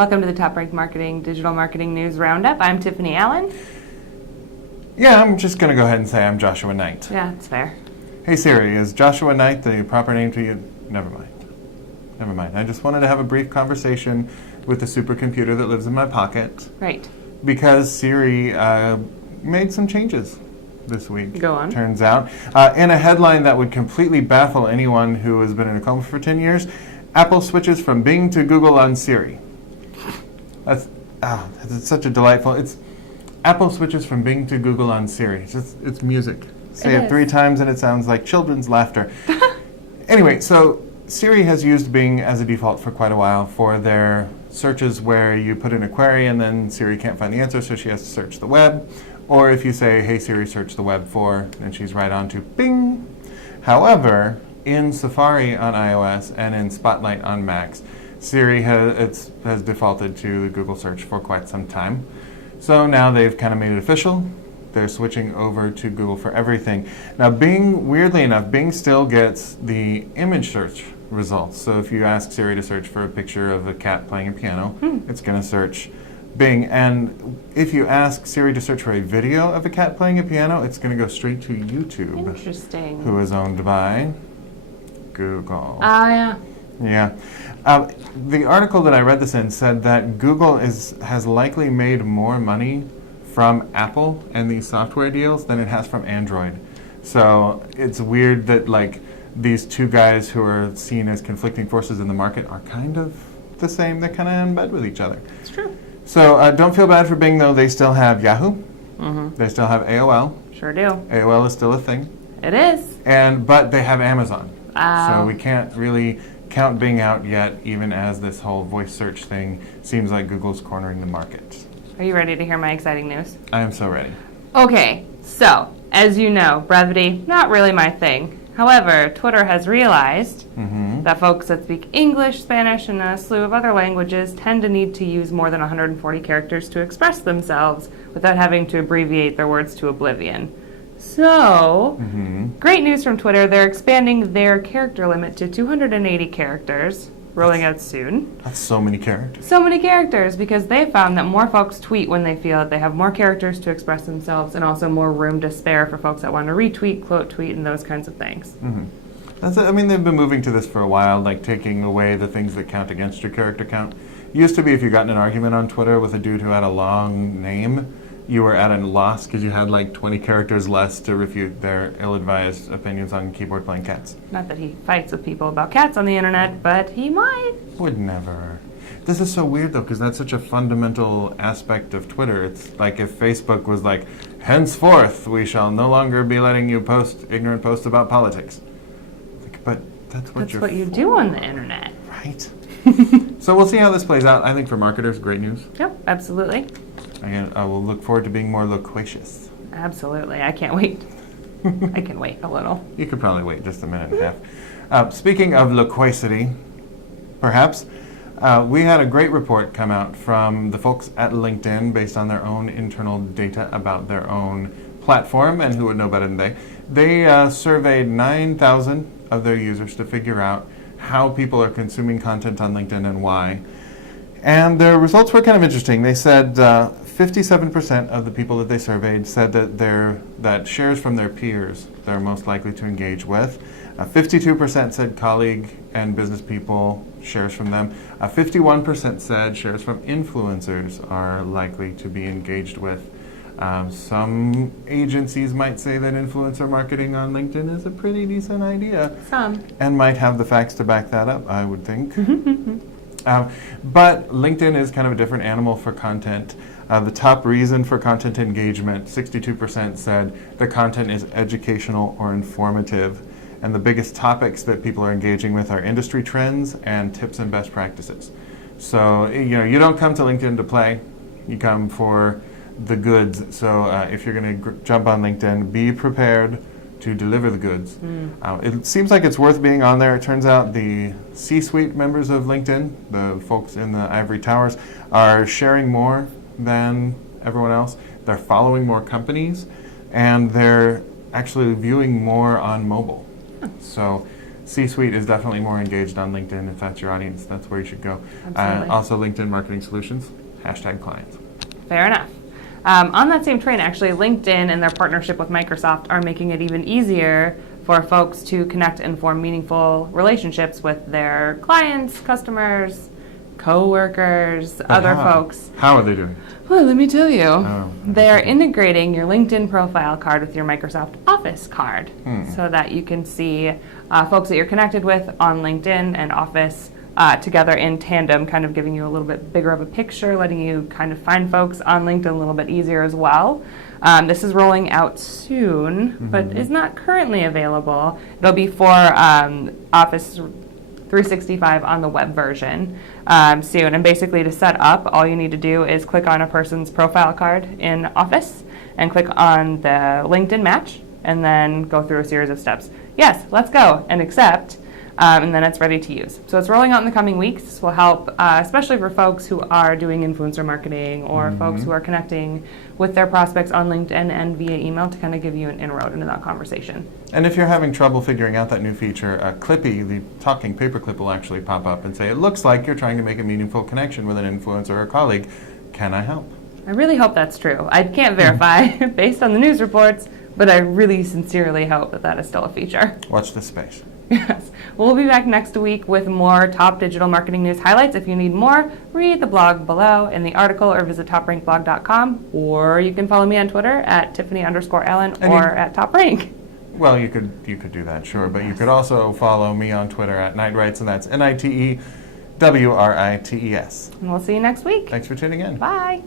Welcome to the TopRank Marketing Digital Marketing News Roundup. I'm Tiffany Allen. Yeah, I'm just going to go ahead and say I'm Joshua Knight. Yeah, it's fair. Hey Siri, is Joshua Knight the proper name to you? Never mind. I just wanted to have a brief conversation with the supercomputer that lives in my pocket. Right. Because Siri made some changes this week. Go on. Turns out. In a headline that would completely baffle anyone who has been in a coma for 10 years, Apple switches from Bing to Google on Siri. That's such a delightful... Apple switches from Bing to Google on Siri. It's music. Say it 3 times and it sounds like children's laughter. Anyway, so Siri has used Bing as a default for quite a while for their searches where you put in a query and then Siri can't find the answer, so she has to search the web. Or if you say, hey Siri, search the web for, and she's right on to Bing. However, in Safari on iOS and in Spotlight on Macs, Siri has defaulted to Google search for quite some time. So now they've kind of made it official. They're switching over to Google for everything. Now Bing, weirdly enough, Bing still gets the image search results. So if you ask Siri to search for a picture of a cat playing a piano, it's going to search Bing. And if you ask Siri to search for a video of a cat playing a piano, it's going to go straight to YouTube. Interesting. Who is owned by Google. Yeah. Yeah. The article that I read this in said that Google has likely made more money from Apple and these software deals than it has from Android. So it's weird that these two guys who are seen as conflicting forces in the market are kind of the same. They're kind of in bed with each other. It's true. So don't feel bad for Bing, though. They still have Yahoo. Mm-hmm. They still have AOL. Sure do. AOL is still a thing. It is. But they have Amazon. So we can't really count Bing out yet, even as this whole voice search thing seems like Google's cornering the market. Are you ready to hear my exciting news? I am so ready. Okay, so, as you know, brevity, not really my thing. However, Twitter has realized that folks that speak English, Spanish, and a slew of other languages tend to need to use more than 140 characters to express themselves without having to abbreviate their words to oblivion. So, great news from Twitter. They're expanding their character limit to 280 characters, rolling out soon. That's so many characters. So many characters, because they found that more folks tweet when they feel that they have more characters to express themselves and also more room to spare for folks that want to retweet, quote tweet, and those kinds of things. They've been moving to this for a while, taking away the things that count against your character count. It used to be if you got in an argument on Twitter with a dude who had a long name, you were at a loss because you had 20 characters less to refute their ill-advised opinions on keyboard playing cats. Not that he fights with people about cats on the internet, but he might. Would never. This is so weird, though, because that's such a fundamental aspect of Twitter. It's like if Facebook was henceforth, we shall no longer be letting you post ignorant posts about politics. But that's what you do on the internet. Right. So we'll see how this plays out. I think for marketers, great news. Yep, absolutely. Again, I will look forward to being more loquacious. Absolutely. I can't wait. I can wait a little. You could probably wait just a minute and a half. Speaking of loquacity, perhaps, we had a great report come out from the folks at LinkedIn based on their own internal data about their own platform, and who would know better than they. They surveyed 9,000 of their users to figure out how people are consuming content on LinkedIn and why. And their results were kind of interesting. They said 57% of the people that they surveyed said that shares from their peers they're most likely to engage with. 52% said colleague and business people, shares from them. 51% said shares from influencers are likely to be engaged with. Some agencies might say that influencer marketing on LinkedIn is a pretty decent idea. Some. And might have the facts to back that up, I would think. But LinkedIn is kind of a different animal for content. The top reason for content engagement, 62% said the content is educational or informative. And the biggest topics that people are engaging with are industry trends and tips and best practices. So, you don't come to LinkedIn to play. You come for the goods. So if you're going to jump on LinkedIn, be prepared to deliver the goods. It seems like it's worth being on there. It turns out the C-suite members of LinkedIn, the folks in the ivory towers, are sharing more than everyone else. They're following more companies, and they're actually viewing more on mobile. So C-suite is definitely more engaged on LinkedIn. If that's your audience, that's where you should go. Absolutely. Also, LinkedIn Marketing Solutions, #clients. Fair enough. On that same train, actually, LinkedIn and their partnership with Microsoft are making it even easier for folks to connect and form meaningful relationships with their clients, customers, co-workers, other folks. How are they doing? Well, let me tell you. Oh. They are integrating your LinkedIn profile card with your Microsoft Office card so that you can see folks that you're connected with on LinkedIn and Office together in tandem, kind of giving you a little bit bigger of a picture, letting you kind of find folks on LinkedIn a little bit easier as well. This is rolling out soon, but is not currently available. It'll be for Office 365 on the web version soon. And basically to set up, all you need to do is click on a person's profile card in Office and click on the LinkedIn match and then go through a series of steps. Yes, let's go, and accept. And then it's ready to use. So it's rolling out in the coming weeks. This will help, especially for folks who are doing influencer marketing or folks who are connecting with their prospects on LinkedIn and via email to kind of give you an inroad into that conversation. And if you're having trouble figuring out that new feature, Clippy, the talking paperclip, will actually pop up and say, it looks like you're trying to make a meaningful connection with an influencer or colleague. Can I help? I really hope that's true. I can't verify based on the news reports, but I really sincerely hope that that is still a feature. Watch this space. Yes. We'll be back next week with more top digital marketing news highlights. If you need more, read the blog below in the article or visit toprankblog.com, or you can follow me on Twitter at Tiffany_Allen or at TopRank. Well, you could do that, sure, but you could also follow me on Twitter at Nightrights, and that's NITEWRITES. And we'll see you next week. Thanks for tuning in. Bye.